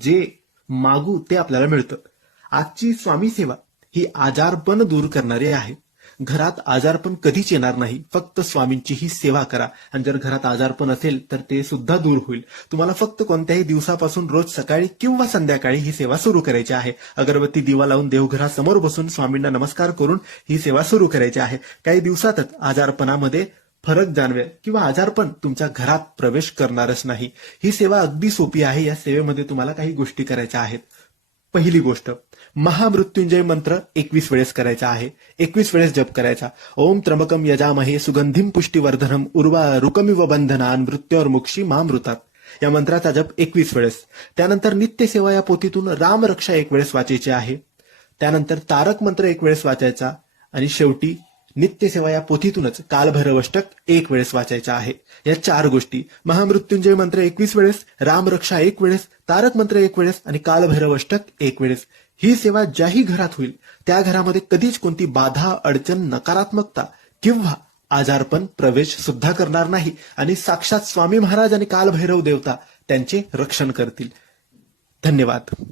जे मागू ते आपल्याला मिळतं. आजची स्वामी सेवा ही आजारपण दूर करणारी आहे. घरात आजारपण कधीच येणार नाही. फक्त स्वामींची ही सेवा करा. आणि जर घरात आजारपण असेल तर ते सुद्धा दूर होईल. तुम्हाला फक्त कोणत्याही दिवसापासून रोज सकाळी किंवा संध्याकाळी ही सेवा सुरू करायची आहे. अगरबत्ती दिवा लावून देवघरासमोर बसून स्वामींना नमस्कार करून ही सेवा सुरू करायची आहे. काही दिवसातच आजारपणामध्ये फरक जाणवेल किंवा आजारपण तुमच्या घरात प्रवेश करणारच नाही. ही सेवा अगदी सोपी आहे. या सेवेमध्ये तुम्हाला काही गोष्टी करायच्या आहेत. पहिली गोष्ट महामृत्युंजय मंत्र एकवीस वेळेस करायचा आहे. एकवीस वेळेस जप करायचा. ओम त्र्यंबकम यजामहे सुगंधिम पुष्टीवर्धनम उर्वा रुकमिव बंधनान मृत्योर मुक्षी मामृतात या मंत्राचा जप एकवीस वेळेस. त्यानंतर नित्यसेवा या पोथीतून रामरक्षा एक वेळेस वाचायची आहे. त्यानंतर तारक मंत्र एक वेळेस वाचायचा. आणि शेवटी नित्यसेवा या पोथीतूनच कालभैरवष्टक एक वेळेस वाचायचा आहे. या चार गोष्टी महामृत्युंजय मंत्र एकवीस वेळेस रामरक्षा एक वेळेस तारक मंत्र एक वेळेस आणि कालभैरवष्टक एक वेळेस. ही सेवा ज्याही घरात होईल त्या घरामध्ये कधीच कोणती बाधा अडचण नकारात्मकता किंवा आजारपण प्रवेश सुद्धा करणार नाही आणि साक्षात स्वामी महाराज आणि कालभैरव देवता त्यांचे रक्षण करतील. धन्यवाद.